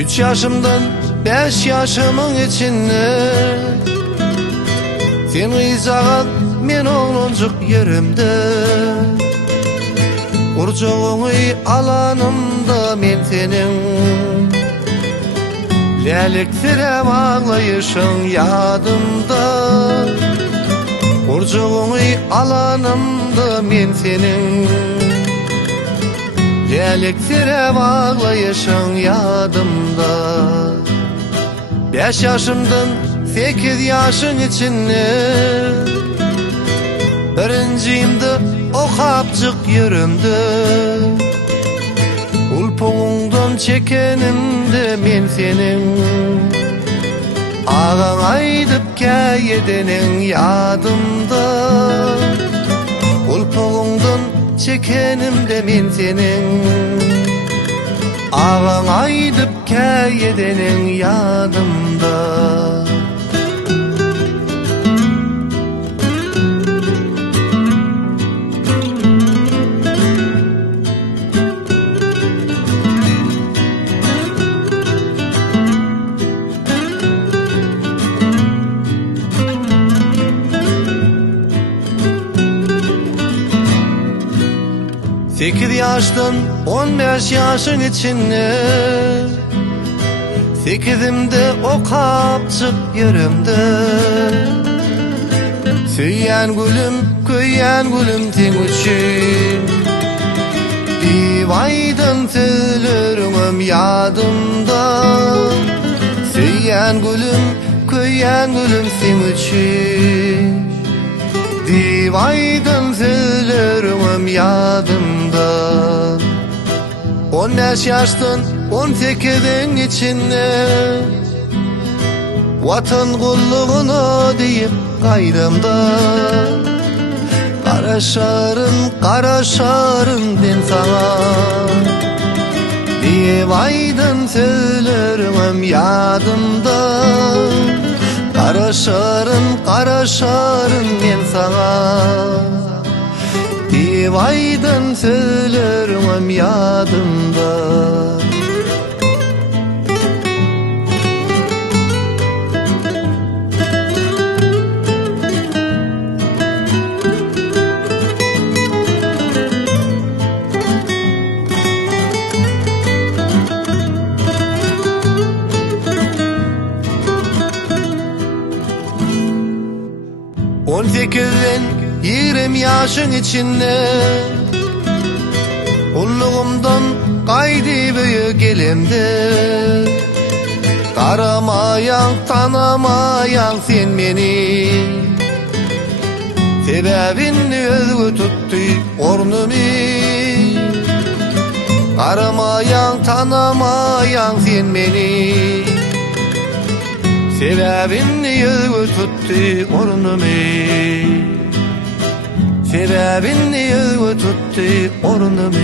3 yaşımdan 5 yaşımın içinde sen kıysagat men oğlancık yerimde Urcuğunu alanımda men senin Leliktire bağlayışın yadımda Urcuğunu alanımda men senin Leliktire bağlayışın yadımda 5 yaşımdan 8 yaşın içinde Birinciyimde o kapcık yerimde Ulpuğundan çekenimde men senin Ağan aydıp kaydenin yadımda Ulpuğundan çekenimde men senin Ağan aydıp kaydenin yadımda 8 yaştan 15 yaşın içinde 8'imde o kapçık yerimde Söyyen gülüm, köyyen gülüm sen üçün Divaydın söylerim yadımda Söyyen gülüm, köyyen gülüm sen üçün Divaydın söylerim yadımda 15 yaştan 18'in içinde Vatan kulluğuna deyip kaydımda Karaşarın ben sana Divaydın söylerim yadımda Karaşarın ben sana Divaydın söylerim yadımda 18'den 20 yaşın içinde Kulluğumdan kaydı büyük elimde Karamayan, tanamayan sen beni Sebebin özgü tuttu ornumu Karamayan, tanamayan sen beni Sebebin yüzü tuttu ornumu Sebebin yüzü tuttu ornumu